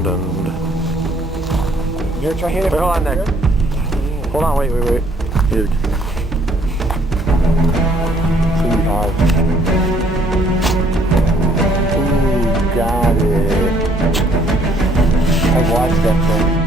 dun dun. Here, try hit it. Wait, hold on, Nick. Hold on, wait. Here. Sweetheart. Ooh, got it. I watched that thing.